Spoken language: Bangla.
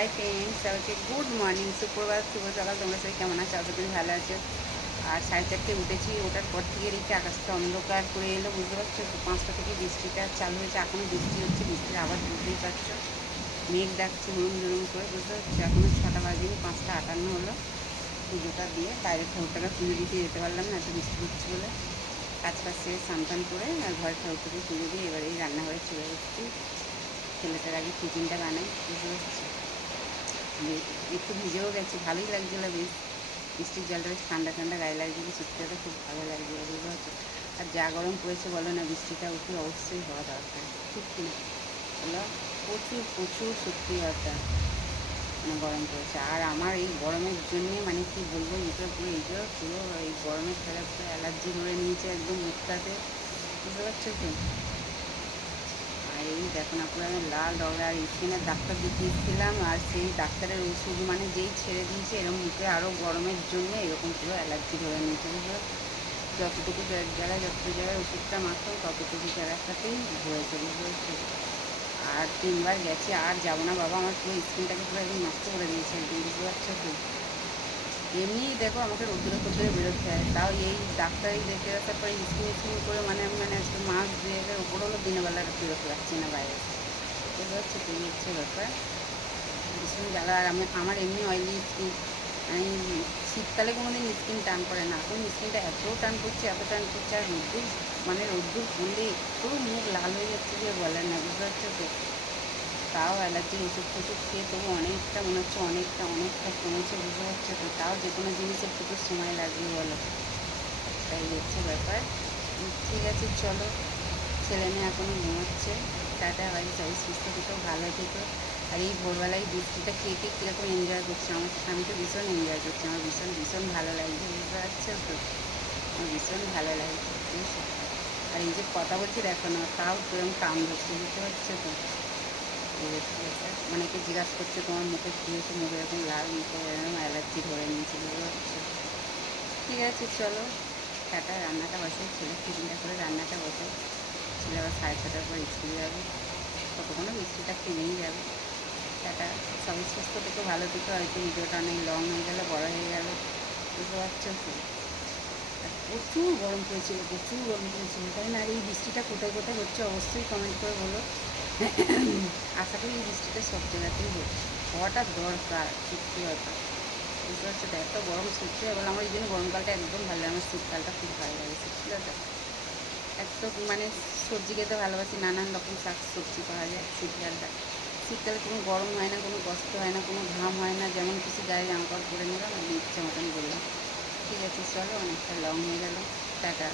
হাই ফ্রেন্ডস, সবাইকে গুড মর্নিং, সুপ্রভাত, শুভ সকাল। তোমরা সবাই কেমন আছো? আশা করি ভালো আছো। আর 4:30 উঠেছি, ওঠার পর থেকে দেখি আকাশটা অন্ধকার করে এলো, বুঝতে পারছো তো। 5টা থেকে বৃষ্টিটা চালু হয়েছে, এখনও বৃষ্টি হচ্ছে, বৃষ্টির আবার বুঝতেই পারছো। মেঘ ডাকছে হুড়ুম ঝুড়ুম করে, বুঝতে পারছো। এখনও 6টা বাজেনি, 5টা 58 হলো। পুজোটা দিয়ে বাইরে ঠাকুরটাকে পুজো দিতে যেতে পারলাম না, এত বৃষ্টি হচ্ছে বলে। কাজ কাজ সেরে স্নান করে আর ঘরে ঠাকুরটাকে পুজো দিয়ে এবার এই রান্নাঘরে চলে এসেছি। ছেলেটার আগে টিফিনটা বানাই, বুঝতে পারছো। একটু ভিজেও গেছে, ভালোই লাগছিলো বেশ। বৃষ্টির জলটা বেশ ঠান্ডা ঠান্ডা গায়ে লাগছিলো, সত্যি কথা খুব ভালো লাগছিলো, বুঝতে পারছো। আর যা গরম পড়েছে বলো না, বৃষ্টিটা অতি অবশ্যই হওয়া দরকার, ঠিক কিনা বলো। প্রচুর প্রচুর সত্যি কথা, মানে গরম পড়েছে। আর আমার এই গরমের জন্যে মানে কি বলবো, মুখে পুরো পুরো এই গরমের খেলা পুরো অ্যালার্জি ধরে নিয়েছে একদম মুখটাতে, বুঝতে পারছো তো। আর এই দেখো না, পুরো আমি লাল রঙে। আর স্কিনের ডাক্তার দেখিয়েছিলাম, আর সেই ডাক্তারের ওষুধ মানে যেই ছেড়ে দিয়েছে, এরকম মুখে আরও গরমের জন্য এরকম পুরো অ্যালার্জি ধরে নিয়েছে, বুঝলো। যতটুকু জায়গায় ওষুধটা মাখতাম ততটুকু জায়গাটাতেই হয়েছে, বুঝতে পারছো। আর 3বার গেছি, আর যাবো না বাবা, আমার পুরো স্কিনটাকে পুরো একদম নষ্ট করে দিয়েছে একদম, বুঝতে পারছো তো। এমনিই দেখো আমাকে রোদ্দুরে ফোদ্দুরে বেরোতে হয়, তাও এই ডাক্তারি দেখে আসার পরে স্কিন করে মানে আমি মানে আজকে মাস 2-1 উপর হলো, দিনের বেলা বেরোতে পারছি না বাইরে, বুঝতে পারছো তো। এই হচ্ছে ব্যাপার, ভীষণ জ্বালা। আর আমার এমনি অয়েলি স্কিন, আমি শীতকালে কোনো দিন স্কিন টান করে না, এখন স্কিনটা এত টান করছে, এত টান করছে। আর রোদ্দুর মানে রোদ্দুর পড়লে একটু মুখ লাল হয়ে যাচ্ছে, যে বলেন না, বুঝতে পারছো তো। তাও অ্যালার্জির ওষুধ টষুধ খেয়ে তবু অনেকটা মনে হচ্ছে অনেকটা কমেছে, বুঝতে পারছো তো। তাও যে কোনো জিনিসের একটু সময় লাগবে বলো, তাই হচ্ছে ব্যাপার। ঠিক আছে চলো, ছেলে মেয়ে এখনও ঘুমোচ্ছে। টাটা, বাড়ি সবাই সুস্থ থেকো, ভালো থেকো। আর এই ভোরবেলায় বৃষ্টিটা কে কে কীরকম এনজয় করছে, আমি তো ভীষণ এনজয় করছি, আমার ভীষণ ভীষণ ভালো লাগছে, বুঝতে পারছো তো। আমার ভীষণ ভালো লাগছে, বুঝছো। আর এই যে কথা বলছি দেখো না, তাও কিরকম কাম ধরছে, বুঝতে পারছো তো। এই হচ্ছে ব্যাপার। অনেকে জিজ্ঞাসা করছে তোমার মুখে কী হয়েছে, মুখে এরকম লাল, মুখে এরকম অ্যালার্জি ধরে নিয়েছে, বুঝতে পারছো। ঠিক আছে চলো, টাটা। রান্নাটা বসাই, ছেলে টিফিনটা করে রান্নাটা বসাই। ছেলে আবার 6:30টার পর স্কুল যাবে, ততক্ষণে বৃষ্টিটা থেমেই যাবে। টাটা, সবাই সুস্থ থেকো, ভালো থেকো। হয়তো ভিডিওটা অনেক লং হয়ে গেল, বড় হয়ে গেল, বুঝতে পারছো তো। আর প্রচুর গরম পড়েছিল, প্রচুর গরম পড়েছিল, তাই না। আর এই বৃষ্টিটা কোথায় কোথায় হচ্ছে অবশ্যই কমেন্ট করে বলো। আশা করি এই বৃষ্টিটা সব জায়গাতেই হওয়াটা দরকার, সত্যি কথা, বুঝতে পারছো তো। এত গরম সত্যি বলো, আমার এই জন্য গরমকালটা একদম ভালো লাগে, আমার শীতকালটা খুব ভালো লাগে, সত্যি কথা। এত মানে সবজি খেতে ভালোবাসি, নানান রকম শাক সবজি পাওয়া যায় শীতকালটা। শীতকালে কোনো গরম হয় না, কোনো কষ্ট হয় না, কোনো ঘাম হয় না, যেমন খুশি গায়ে জামা কাপড় পরে নিলাম আর ইচ্ছা মতন বললাম। ঠিক আছে চলো, অনেকটা লং হয়ে গেল, টাটা।